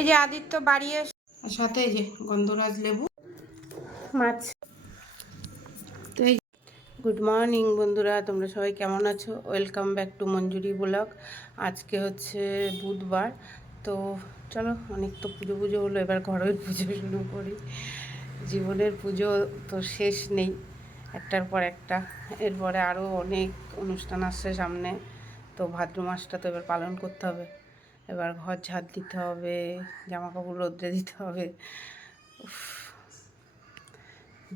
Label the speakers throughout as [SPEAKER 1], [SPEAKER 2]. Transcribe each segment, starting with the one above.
[SPEAKER 1] এই যে আদিত্য বাড়ি এসে সাথে এই যে গন্ধরাজ লেবু। মাছ। তো এই গুড মর্নিং বন্ধুরা তোমরা সবাই কেমন আছো? Welcome back to Manjuri blog. আজকে হচ্ছে বুধবার তো চলো অনেক তো পুজো পুজো হলো এবার ঘরের পুজো শুরু করি। জীবনের পুজো তো শেষ নেই একটার পর একটা। এরপরে আরও অনেক অনুষ্ঠান আসছে সামনে তো ভাদ্র মাসটা তো এবার পালন করতে হবে। এবার ঘর ঝাড় দিতে হবে জামা কাপড় রোদ্রে দিতে হবে।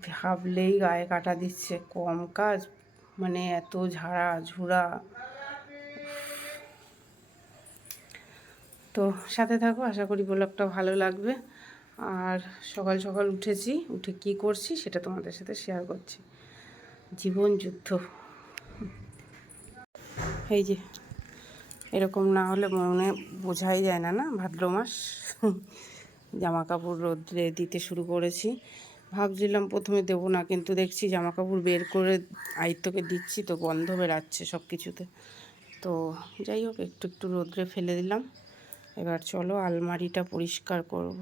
[SPEAKER 1] ভাবলেই গায়ে কাটা দিচ্ছে, কম কাজ মানে এত ঝাড়া, ঝুড়া। তো সাথে থাকো, আশা করি ব্লগটা ভালো লাগবে। আর সকাল সকাল উঠেছি, উঠে কি করছি সেটা তোমাদের সাথে শেয়ার করছি। জীবন যুদ্ধ। এই যে এরকম না হলে মনে বোঝাই যায় না না? ভাদ্র মাস। জামা কাপড় রোদ্রে দিতে শুরু করেছি। ভাবছিলাম প্রথমে দেবো না, কিন্তু দেখছি জামা কাপড় বের করে আয়ত্তকে দিচ্ছি, তো গন্ধ বেরাচ্ছে সব কিছুতে তো যাই হোক, একটু একটু রোদ্রে ফেলে দিলাম। এবার চলো আলমারিটা পরিষ্কার করব।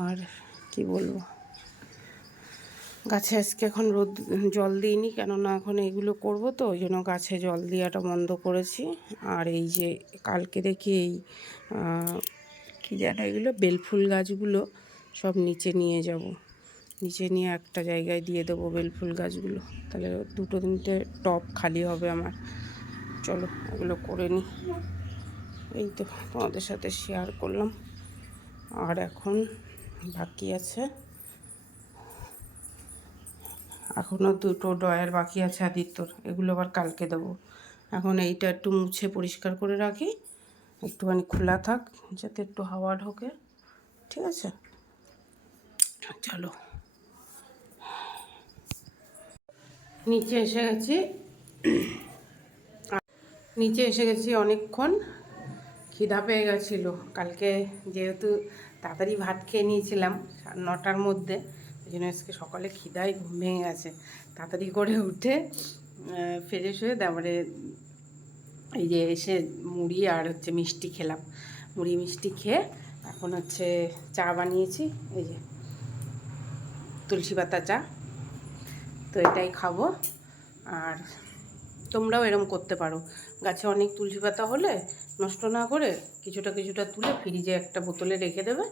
[SPEAKER 1] আর কি বলব? গাছে আজকে এখন রোদ, জল দিইনি কেননা এখন এগুলো করব তো, ওই জন্য গাছে জল দেওয়াটা বন্ধ করেছি। আর এই যে কালকে দেখি এই কী যেন এগুলো, বেলফুল গাছগুলো সব নিচে নিয়ে যাব। নিচে নিয়ে একটা জায়গায় দিয়ে দেবো বেলফুল গাছগুলো। তাহলে দুটো তিনটে টব খালি হবে আমার। চলো এগুলো করে নিই। এই তো তোমাদের সাথে শেয়ার করলাম। আর এখন বাকি আছে এখনও দুটো ড্রয়ার বাকি আছে আদিত্যর, এগুলো আবার কালকে দেবো। এখন এইটা একটু মুছে পরিষ্কার করে রাখি, একটুখানি খোলা থাক, যাতে একটু হাওয়া ঢোকে, ঠিক আছে? চলো। নিচে এসে গেছি। নিচে এসে গেছি অনেকক্ষণ, খিদা পেয়ে গেছিল। কালকে যেহেতু তাড়াতাড়ি ভাত খেয়ে নিয়েছিলাম, নটার মধ্যে। ওই জন্য আজকে সকালে খিদায় ঘুম ভেঙে গেছে। তাড়াতাড়ি করে উঠে ফ্রেশ হয়ে তারপরে এই যে এসে মুড়ি আর হচ্ছে মিষ্টি খেলাম। মুড়ি, মিষ্টি খেয়ে এখন হচ্ছে চা বানিয়েছি। এই যে তুলসী পাতা চা। তো এটাই খাব। আর তোমরাও এরম করতে পারো। গাছে অনেক তুলসী পাতা হলে নষ্ট না করে কিছুটা কিছুটা তুলে ফ্রিজে একটা বোতলে রেখে দেবে।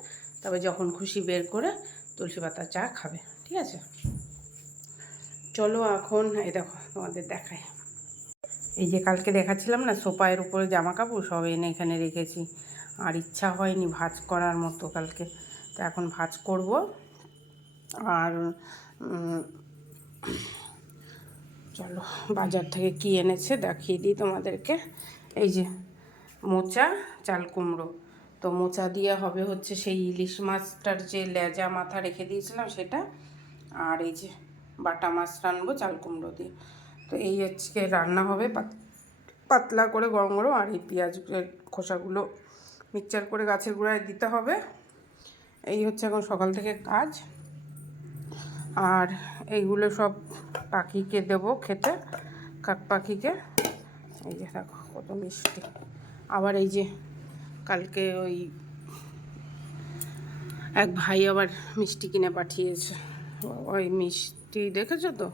[SPEAKER 1] তবে যখন খুশি বের করে তুলসী পাতা চা খাবে, ঠিক আছে? চলো এখন, এই দেখো, তোমাদের দেখায় এই যে কালকে দেখাচ্ছিলাম না সোপায়ের উপরে জামা কাপড় সব এনে এখানে রেখেছি। আর ইচ্ছা হয়নি ভাজ করার মতো কালকে। তো এখন ভাজ করব। আর চলো, বাজার থেকে কি এনেছে দেখিয়ে দিই তোমাদেরকে। এই যে মোচা, চাল কুমড়ো। তো মোচা দিয়ে হবে হচ্ছে সেই ইলিশ মাছটার যে লেজা মাথা রেখে দিয়েছিলাম সেটা। আর এই যে বাটা মাছ রানবো চাল কুমড়ো দিয়ে। তো এই আজকে রান্না হবে পাত- পাতলা করে গরম গরম আর এই পেঁয়াজের খোসাগুলো মিক্সচার করে গাছের গোড়ায় দিতে হবে। এই হচ্ছে এখন সকাল থেকে কাজ। আর এইগুলো সব পাখিকে দেবো খেতে, কাক পাখিকে। এই যে দেখো কত মিষ্টি। আবার এই যে কালকে ওই এক ভাই আবার মিষ্টি কিনে পাঠিয়েছে। ওই মিষ্টি দেখেছ তো?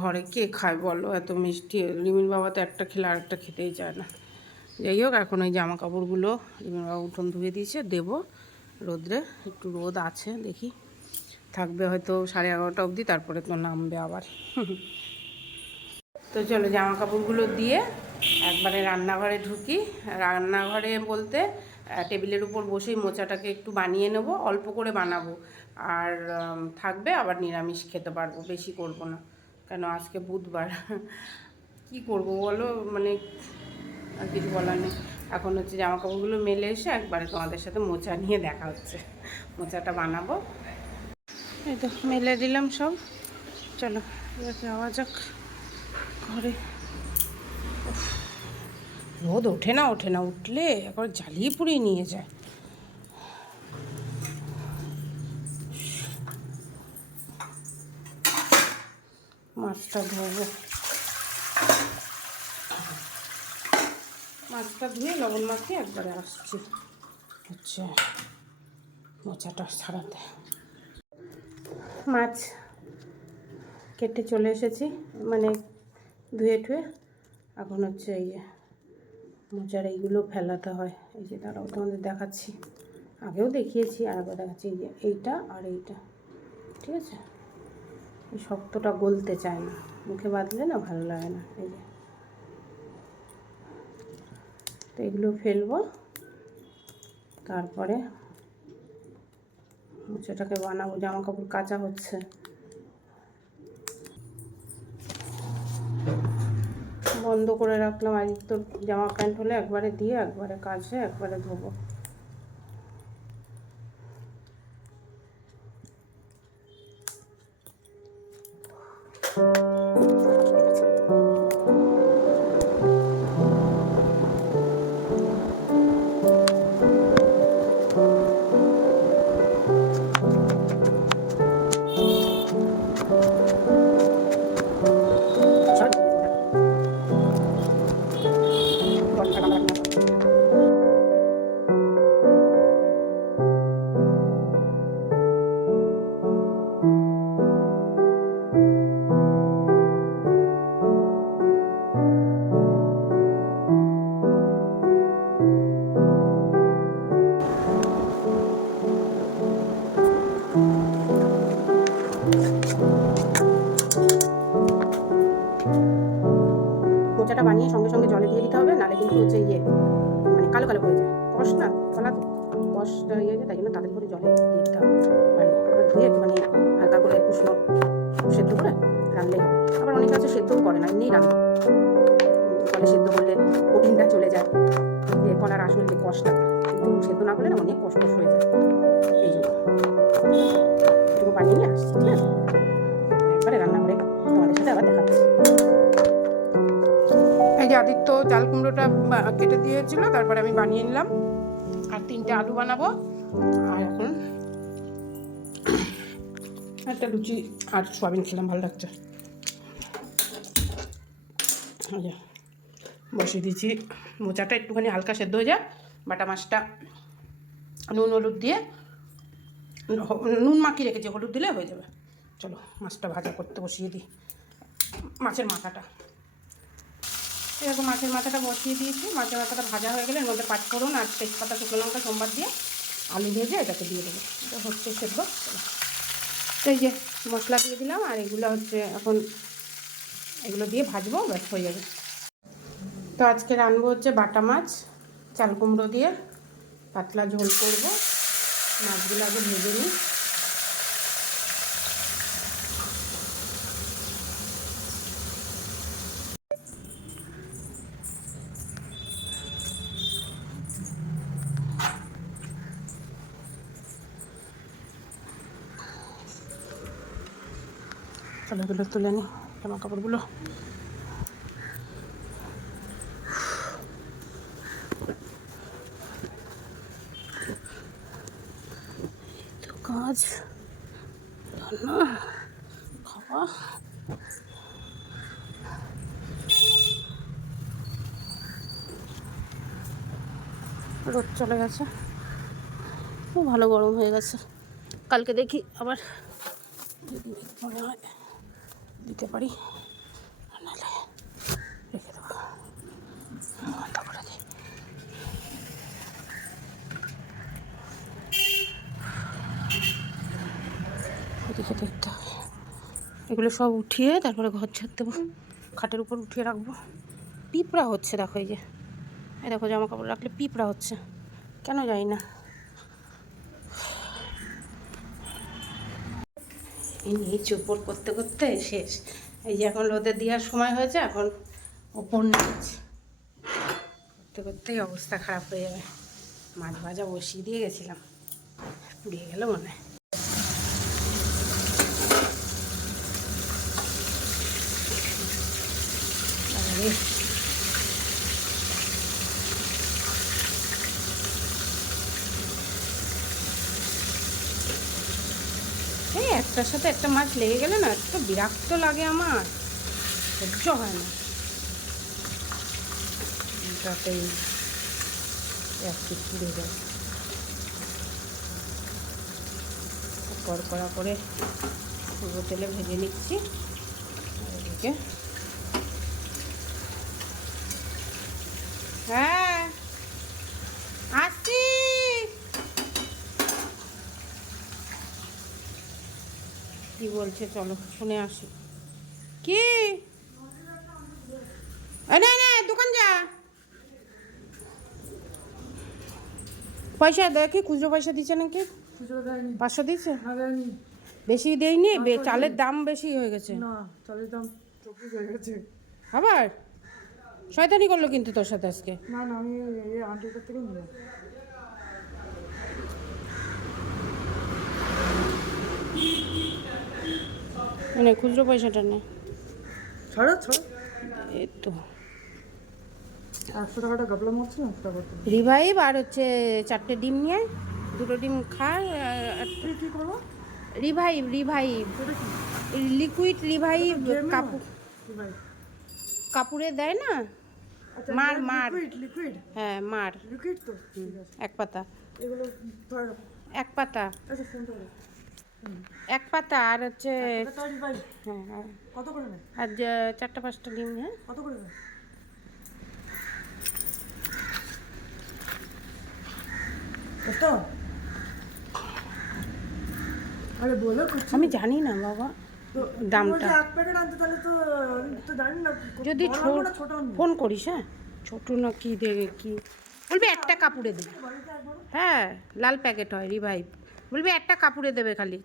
[SPEAKER 1] ঘরে কে খায় বলো? এত মিষ্টি। রিমিন বাবা তো একটা খেলে আরেকটা খেতেই চায় না। যাই হোক, এখন ওই জামা কাপড়গুলো রিমিন বাবা উঠোন ধুয়ে দিয়েছে। দেবো রোদ্রে, একটু রোদ আছে, দেখি। থাকবে হয়তো সাড়ে এগারোটা অবধি, তারপরে তো নামবে আবার। তো চলো জামা কাপড়গুলো দিয়ে একবারে রান্নাঘরে ঢুকি। রান্নাঘরে বলতে টেবিলের উপর বসেই মোচাটাকে একটু বানিয়ে নেব, অল্প করে বানাবো। আর থাকবে আবার নিরামিষ খেতে পারব, বেশি করব না। কেন আজকে বুধবার। কি করব বলো? মানে আর কিছু বলার নেই। এখন হচ্ছে জামা কাপড়গুলো মেলে এসে একবারে তোমাদের সাথে মোচা নিয়ে দেখা হচ্ছে। মোচাটা বানাবো। এই তো, মেলে দিলাম সব। চলো যাওয়া যাক ঘরে। রোদ ওঠে না ওঠে না, উঠলে একবার জ্বালিয়ে পুড়িয়ে নিয়ে যায়। মাছটা ধোবো মাছটা ধুয়ে লবণ মাখিয়ে একবারে আসছি। হচ্ছে মোচাটা সারাতে। মাছ কেটে চলে এসেছি মানে ধুয়ে টুয়ে এখন হচ্ছে এই যে মোচার এইগুলো ফেলাতে হয়। এই যে তারাও তোমাদের দেখাচ্ছি। আগেও দেখিয়েছি, আর একবার দেখাচ্ছি। এই যে এইটা আর এইটা, ঠিক আছে? এই শক্তটা গলতে চায় না। মুখে বাঁধলে না ভালো লাগে না, এই যে। তো এগুলো ফেলব। তারপরে মোচাটাকে বানাবো। জামা কাপড় কাচা হচ্ছে। বন্ধ করে রাখলাম। আজ তো জামা প্যান্ট হলে একবারে দিয়ে একবারে কাছে একবারে ধোবো। ইয়ে হয়ে যায় তাই জন্য তাড়াতাড়ি করে জলে দিয়ে দিতে হবে। মানে ধুয়ে একটুখানি হালকা করে উষ্ণ সেদ্ধ করে রাখলেই হবে। আবার অনেকে আছে সেদ্ধও করে না, এমনিই রাখবে জলে সেদ্ধ করলে প্রোটিনটা চলে যায়। যে কলার আসল যে কষটা কিন্তু সেদ্ধ না করলে না অনেক কষ্ট হয়ে যায়। এই জন্য। এটুকু বানিয়ে নিয়ে আসছি, ঠিক আছে? একবারে রান্না করে তোমাদের সাথে আবার দেখা হচ্ছে এই যে আদিত্য চাল কুমড়োটা কেটে দিয়েছিল, তারপরে আমি বানিয়ে নিলাম। তিনটে আলু বানাবো। আর এখন একটা লুচি আর সোয়াবিন খেলাম, ভালো লাগছে। বসিয়ে দিয়েছি। মোচাটা একটুখানি হালকা সেদ্ধ হয়ে যায় বাটা মাছটা নুন, হলুদ দিয়ে, নুন মাখিয়ে রেখেছি, হলুদ দিলে হয়ে যাবে। চলো, মাছটা ভাজা করতে বসিয়ে দিই। মাছের মাথাটা। এরকম মাছের মাথাটা বসিয়ে দিয়েছি। মাছের মাথাটা ভাজা হয়ে গেলে এর মধ্যে পাঁচফোড়ন আর তেজপাতা, শুকনো লঙ্কা, সোমবার দিয়ে আলু ভেজে এটাকে দিয়ে দেবো। এটা হচ্ছে সেদ্ধ। তো এই যে মশলা দিয়ে দিলাম আর এগুলো হচ্ছে এখন এগুলো দিয়ে ভাজবো, ব্যাস হয়ে যাবে। তো আজকে রানবো হচ্ছে বাটা মাছ, চাল কুমড়ো দিয়ে। পাতলা ঝোল করব। মাছগুলো আগে ভেজে নিই। চলো তুলে নিই জামা কাপড়গুলো কাজ রান্না খাওয়া রোদ চলে গেছে খুব ভালো গরম হয়ে গেছে কালকে দেখি আবার মনে হয় দিতে পারি। নাহলে রেখে দেবো। দেখতে হবে। এগুলো সব উঠিয়ে তারপরে ঘর ছাড় দেবো। খাটের উপর উঠিয়ে রাখব। পিঁপড়া হচ্ছে দেখো এই যে। এই দেখো জামা কাপড় রাখলে পিঁপড়া হচ্ছে। কেন জানি না। এই উপর করতে করতে শেষ। এই যে এখন রোদে দেওয়ার সময় হয়েছে, এখন ওপর নিচ করতে করতেই অবস্থা খারাপ হয়ে যাবে। মাছ ভাজা বসিয়ে দিয়ে গেছিলাম। পুড়িয়ে গেল মনে হয়। এই একটার সাথে একটা মাছ লেগে গেলে না একটু বিরাক্ত লাগে আমার। সহ্য হয় না। তাতেই এক যায়। কড়কড়া করে পুরো তেলে ভেজে নিচ্ছি। আর এদিকে হ্যাঁ আসছি কি বলছে চলো শুনে আসি। কি? না না দোকান যা। পয়সা দেখি খুচরো পয়সা দিচ্ছে নাকি? পাঁচশো দিচ্ছে? বেশি দেয়নি? বে- চালের দাম বেশি হয়ে গেছে।
[SPEAKER 2] না চালের দাম হয়ে গেছে।
[SPEAKER 1] আবার? শয়তানি করল কিন্তু তোর সাথে আজকে।
[SPEAKER 2] না না আমি থেকে
[SPEAKER 1] মানে খুচরো পয়সাটা নেই
[SPEAKER 2] ছাড়ো ছাড়ো।
[SPEAKER 1] এই তো।
[SPEAKER 2] একশো টাকাটা গাবলা মারছি না সেটা
[SPEAKER 1] রিভাইভ আর হচ্ছে চারটে ডিম নিয়ে দুটো ডিম খা আর
[SPEAKER 2] কি করব?
[SPEAKER 1] রিভাইভ রিভাইভ লিকুইড রিভাইভ কাপড়
[SPEAKER 2] কি ভাই
[SPEAKER 1] কাপড়ে দেয় না?
[SPEAKER 2] আচ্ছা
[SPEAKER 1] মার, মার।
[SPEAKER 2] লিকুইড
[SPEAKER 1] হ্যাঁ মার।
[SPEAKER 2] লিকুইড তো
[SPEAKER 1] এক পাতা।
[SPEAKER 2] এগুলো
[SPEAKER 1] এক পাতা।
[SPEAKER 2] আচ্ছা
[SPEAKER 1] এক পাতা আর হচ্ছে
[SPEAKER 2] তাড়াতাড়ি
[SPEAKER 1] হ্যাঁ হ্যাঁ।
[SPEAKER 2] কত করে
[SPEAKER 1] আর যে চারটে পাঁচটা ডিম হ্যাঁ।
[SPEAKER 2] কত করে আরে বলো
[SPEAKER 1] আমি জানি না বাবা। দামটা। যদি ফোন করিস হ্যাঁ। ছোট না কি দেবে কি। বলবি একটা কাপড়ে দেবে হ্যাঁ লাল প্যাকেট হয় রিভাইভ বলবি, একটা কাপড়ে দেবে খালি।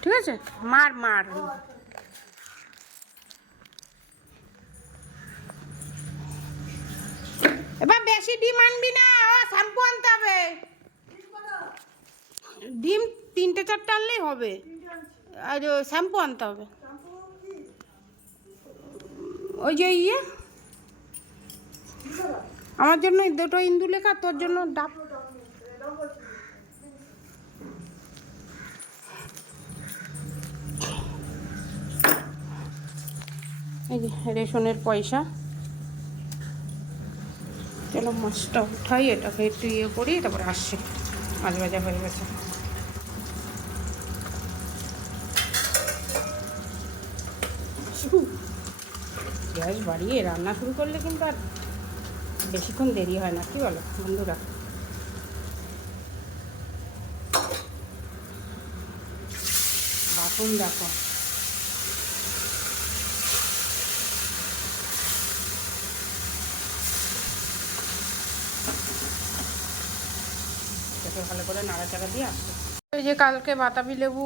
[SPEAKER 1] ঠিক আছে? মার মার। এবার বেশি ডিম আনবি না, ও শ্যাম্পু আনতে হবে। ডিম তিনটে, চারটে আনলেই হবে। আর শ্যাম্পু আনতে হবে। ওই যে ইয়ে আমার জন্য দুটো ইন্দু লেখা তোর জন্য ডাব। রেশনের পয়সা। চলো মাছটা উঠাই, এটাকে একটু ইয়ে করি, তারপরে আসছি। মাছ ভাজা হয়ে গেছে। গ্যাস বাড়িয়ে রান্না শুরু করলে কিন্তু আর বেশিক্ষণ দেরি হয় না, কি বলো বন্ধুরা? বাসন দেখো ভালো করে নাড়াচাড়া দিয়ে আসছে। এই যে কালকে বাতাবি লেবু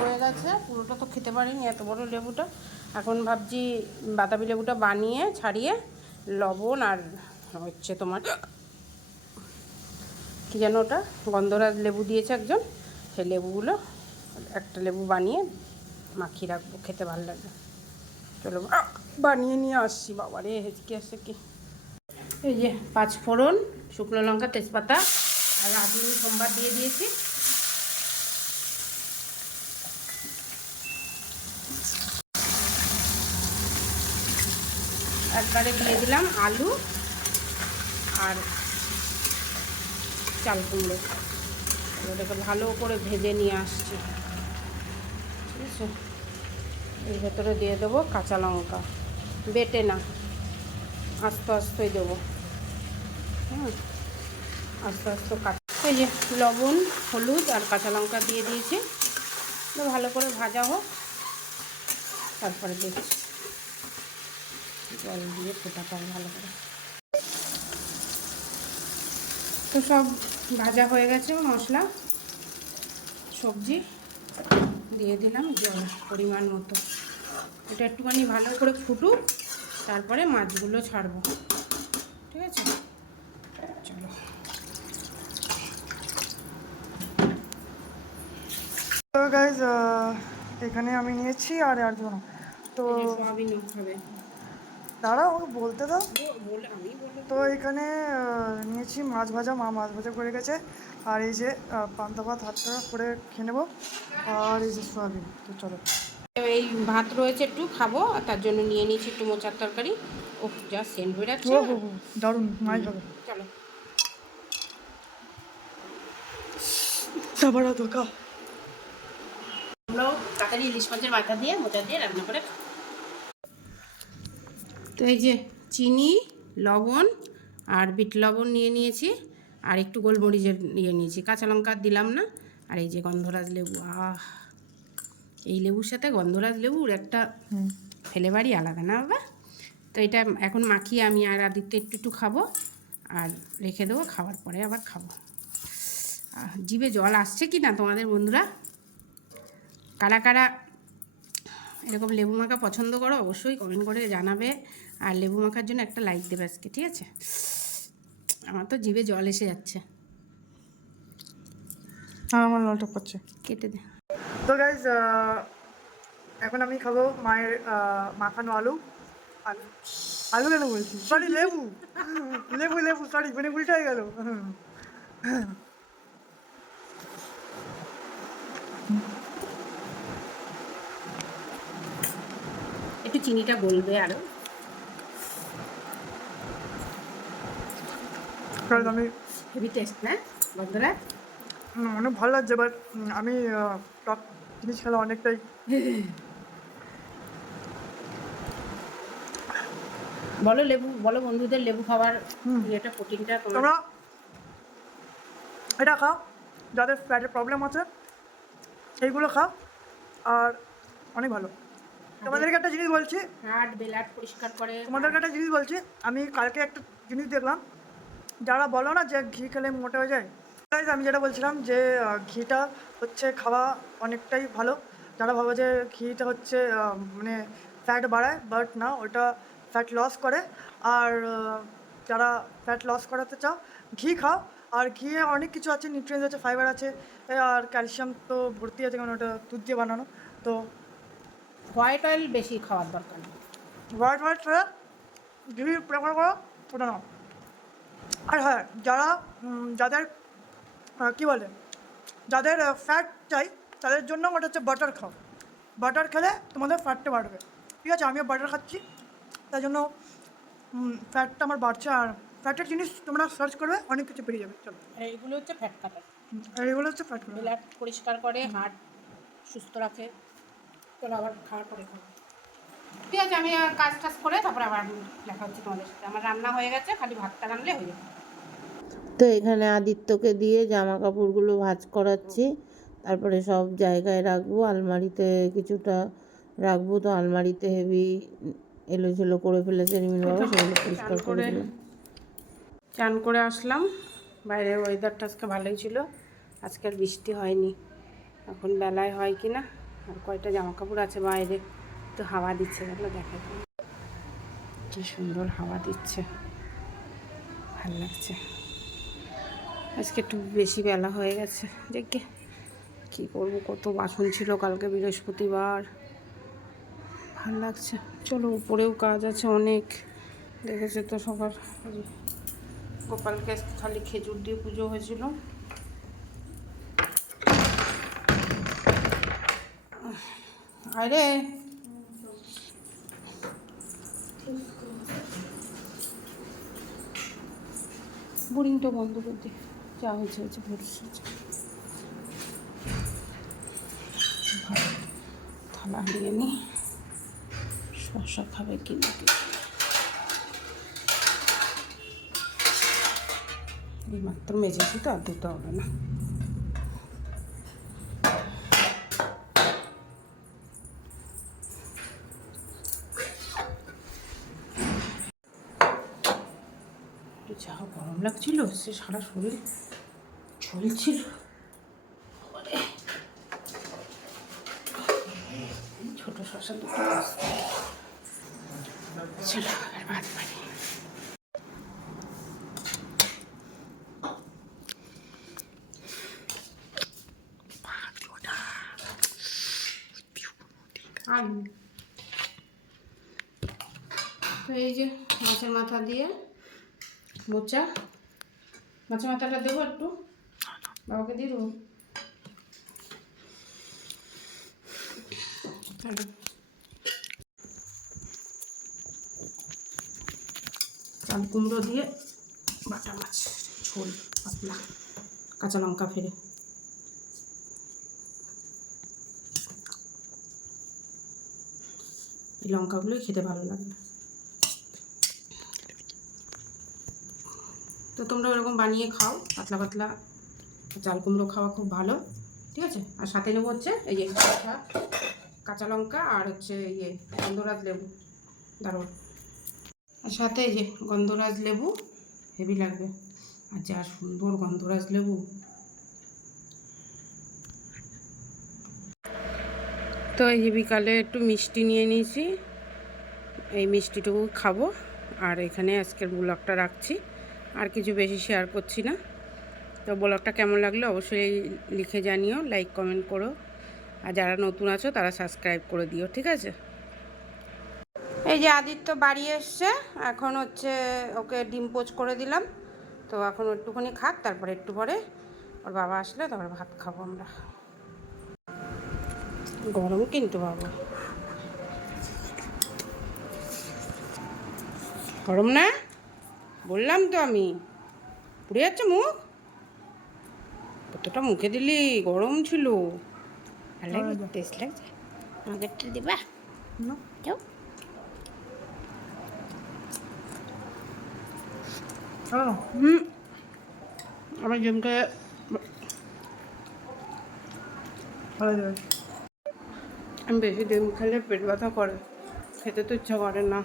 [SPEAKER 1] রয়ে গেছে, পুরোটা তো খেতে পারিনি, এত বড় লেবুটা। এখন ভাবছি বাতাবি লেবুটা বানিয়ে, ছাড়িয়ে লবণ আর হচ্ছে তোমার কী যেন ওটা, গন্ধরাজ লেবু দিয়েছে একজন, সেই লেবুগুলো একটা লেবু বানিয়ে মাখিয়ে রাখব, খেতে ভালো লাগবে চলো বানিয়ে নিয়ে আসছি বাবা রে, হেঁচকে আসছে কি? এই যে পাঁচ ফোড়ন, শুকনো লঙ্কা, তেজপাতা, আর রাঁধুনি সোমবার দিয়ে দিয়েছি। একবারে দিয়ে দিলাম আলু আর চাল কুমড়ো। ওটাকে ভালো করে ভেজে নিয়ে আসছি। আছে এর ভেতরে দিয়ে দেবো কাঁচা লঙ্কা। বেটে না। আস্তে আস্তেই দেবো। হ্যাঁ আস্তে আস্তে কাঁচা। এই যে লবণ, হলুদ আর কাঁচা লঙ্কা দিয়ে দিয়েছি। ভালো করে ভাজা হোক। তারপরে দেখছি। জল দিয়ে ফোটাতে ভালো করে। তো সব ভাজা হয়ে গেছে মশলা, সবজি। দিয়ে দিলাম জল পরিমাণ মতো। এটা একটুখানি ভালো করে ফুটুক তারপরে মাছগুলো ছাড়বো। ঠিক আছে? চলো।
[SPEAKER 2] তো গাইজ এখানে আমি নিয়েছি আর আর দেবো না তো
[SPEAKER 1] হবে।
[SPEAKER 2] দাঁড়াও আমাকে বলতে দাও। তো এখানে নিয়েছি মাছ ভাজা। মা মাছ ভাজা করে গেছে। আর এই যে পান্তা ভাত হাতটা করে খেয়ে নেব। আর এই যে সোয়াবিন তো চলো।
[SPEAKER 1] এই ভাত রয়েছে একটু খাব আর তার জন্য নিয়ে নিয়েছি একটু মোচার তরকারি। ও যা সেন্ট হয়ে যাচ্ছে।
[SPEAKER 2] দারুণ মাছ হবে
[SPEAKER 1] চলো।
[SPEAKER 2] ধোকা।
[SPEAKER 1] আমরাও তাড়াতাড়ি ইলিশ মাছের মাথা দিয়ে মোচা দিয়ে রান্না করে তো এই যে চিনি লবণ আর বিট লবণ নিয়ে নিয়েছি। আর একটু গোলমরিচের ইয়ে নিয়েছি। কাঁচা লঙ্কা দিলাম না আর এই যে গন্ধরাজ লেবু আহ! এই লেবুর সাথে গন্ধরাজ লেবুর একটা
[SPEAKER 2] হুম।
[SPEAKER 1] ফ্লেভারই আলাদা না বাবা? তো এটা এখন মাখিয়ে আমি আর আদিত্য একটু একটু খাব আর রেখে দেবো খাওয়ার পরে আবার খাব। জিভে জল আসছে কি না তোমাদের বন্ধুরা? কারা কারা এরকম লেবু মাখা পছন্দ করো অবশ্যই কমেন্ট করে জানাবে আর লেবু মাখার জন্য একটা লাইক দেবে আজকে ঠিক আছে? আমার তো জিভে জল এসে যাচ্ছে।
[SPEAKER 2] আর আমার লালটা করছে
[SPEAKER 1] কেটে দে।
[SPEAKER 2] তো গাইজ এখন আমি খাব মায়ের মাখানো আলু। আলু আলু কেন বলছি সরি লেবু। লেবু লেবু সরি মানে উল্টে হয়ে গেল।
[SPEAKER 1] একটু চিনিটা গলবে আরও
[SPEAKER 2] কারণ আমি
[SPEAKER 1] হেভি টেস্ট না? বন্ধুরা?
[SPEAKER 2] অনেক ভালো লাগছে বাট আমি টক জিনিস খেলে অনেকটাই
[SPEAKER 1] বলো লেবু বলো বন্ধুদের লেবু খাবার
[SPEAKER 2] হুম।
[SPEAKER 1] প্রোটিনটা তোমরা
[SPEAKER 2] এটা খাও যাদের ফ্যাটের প্রবলেম আছে এইগুলো খাও আর অনেক ভালো। তোমাদেরকে একটা জিনিস বলছি।
[SPEAKER 1] হার্ট বেলাট পরিষ্কার করে।
[SPEAKER 2] তোমাদেরকে একটা জিনিস বলছি আমি কালকে একটা জিনিস দেখলাম যারা বলো না যে ঘি খেলে মোটা হয়ে যায় আমি যেটা বলছিলাম যে ঘিটা হচ্ছে খাওয়া অনেকটাই ভালো। যারা ভাবে যে ঘিটা হচ্ছে মানে ফ্যাট বাড়ায় বাট না ওটা ফ্যাট লস করে। আর যারা ফ্যাট লস করাতে চাও ঘি খাও। আর ঘিয়ে অনেক কিছু আছে নিউট্রিয়েন্টস আছে ফাইবার আছে আর ক্যালসিয়াম তো ভর্তি আছে কারণ ওটা দুধ দিয়ে বানানো। তো
[SPEAKER 1] হোয়াইট অয়েল বেশি খাওয়ার দরকার
[SPEAKER 2] হোয়াইট হোয়াইট ঘি প্রেফার করো ওটা নাও। আর হ্যাঁ যারা যাদের কী বলে যাদের ফ্যাট চাই তাদের জন্য ওটা হচ্ছে বাটার খাও। বাটার খেলে তোমাদের ফ্যাটটা বাড়বে। ঠিক আছে আমিও বাটার খাচ্ছি। তাই জন্য ফ্যাটটা আমার বাড়ছে আর ফ্যাটের জিনিস তোমরা সার্চ করবে অনেক কিছু পেরিয়ে যাবে। চলো।
[SPEAKER 1] এইগুলো হচ্ছে ফ্যাট কাটার
[SPEAKER 2] আর এগুলো হচ্ছে ফ্যাট
[SPEAKER 1] বেলাট পরিষ্কার করে হার্ট সুস্থ রাখে। চলো আবার খাওয়ার পরে খাব। ঠিক আছে আমি কাজ টাজ করে তারপরে আবার দেখা হচ্ছে তোমাদের সাথে। আমার রান্না হয়ে গেছে খালি ভাতটা রান্নলে হয়ে যাবে।
[SPEAKER 3] তো এখানে আদিত্যকে দিয়ে জামা কাপড়গুলো ভাজ করাচ্ছি। তারপরে সব জায়গায় রাখব আলমারিতে কিছুটা রাখব। তো আলমারিতে হেভি এলোঝেলো করে ফেলেছে বাবা সেগুলো পরিষ্কার করে
[SPEAKER 1] করে চান করে আসলাম। বাইরের ওয়েদারটা আজকে ভালোই ছিল। আজকে আর বৃষ্টি হয়নি। এখন বেলায় হয় কি না আর কয়টা জামা কাপড় আছে বাইরে? তো হাওয়া দিচ্ছে, দেখল দেখা কি সুন্দর হাওয়া দিচ্ছে। ভালো লাগছে। আজকে একটু বেশি বেলা হয়ে গেছে। দেখে কি করব, কত বাসন ছিল কালকে বৃহস্পতিবার। ভালো লাগছে। চলো, উপরেও কাজ আছে অনেক। দেখেছে তো সবার। গোপালকে খালি খেজুর দিয়ে পুজো হয়েছিল। আরে! বোরিংটা বন্ধ করে দে। যা হয়েছে হয়েছে ভরসা থালা নিয়ে নি। শসা খাবে কি না মাত্র মেজেছি তো, আর দুটো হবে না। যা গরম লাগছিল, সে সারা শরীর ঝুলছিল। ছোট শশা দুটো তো এই যে মাছের মাথা দিয়ে মোচা মাছের মাথাটা দেবো একটু। বাবাকে দিয়ে দেবো। চলো কুমড়ো দিয়ে বাটা মাছ, ঝোল, পাতলা, কাঁচা লঙ্কা ফেলে। এই লঙ্কাগুলোই খেতে ভালো লাগে। তোমরা ওরকম বানিয়ে খাও, পাতলা পাতলা চাল কুমড়ো খাওয়া খুব ভালো, ঠিক আছে? আর সাথে নেব হচ্ছে এই যে কাঁচা লঙ্কা আর হচ্ছে ইয়ে গন্ধরাজ লেবু, দারুণ। আর সাথে এই যে গন্ধরাজ লেবু, হেভি লাগবে। আর যা সুন্দর গন্ধরাজ লেবু। তো এই যে বিকালে একটু মিষ্টি নিয়ে নিয়েছি, এই মিষ্টিটুকু খাব। আর এখানে আজকের ব্লগটা রাখছি। আর কিছু বেশি শেয়ার করছি না। তো ব্লগটা কেমন লাগল অবশ্যই লিখে জানিও লাইক কমেন্ট করো। আর যারা নতুন আছো তারা সাবস্ক্রাইব করে দিও, ঠিক আছে? এই যে আদিত্য বাড়ি এসছে, এখন হচ্ছে ওকে ডিম পোচ করে দিলাম। তো এখন একটুখানি খাক, তারপরে একটু পরে ওর বাবা আসলে তারপরে ভাত খাব আমরা। গরম কিন্তু বাবা। গরম না? বললাম তো আমি। পুড়ে যাচ্ছে মুখ? কতটা মুখে দিলি? গরম ছিল। ভালো টেস্ট লাগছে? আমাকে দিবা? যাও। হুম। আমার জিমকে আমি বেশি ডিম খেলে পেট ব্যথা করে। খেতে তো ইচ্ছা করে না।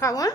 [SPEAKER 1] খাব? হ্যাঁ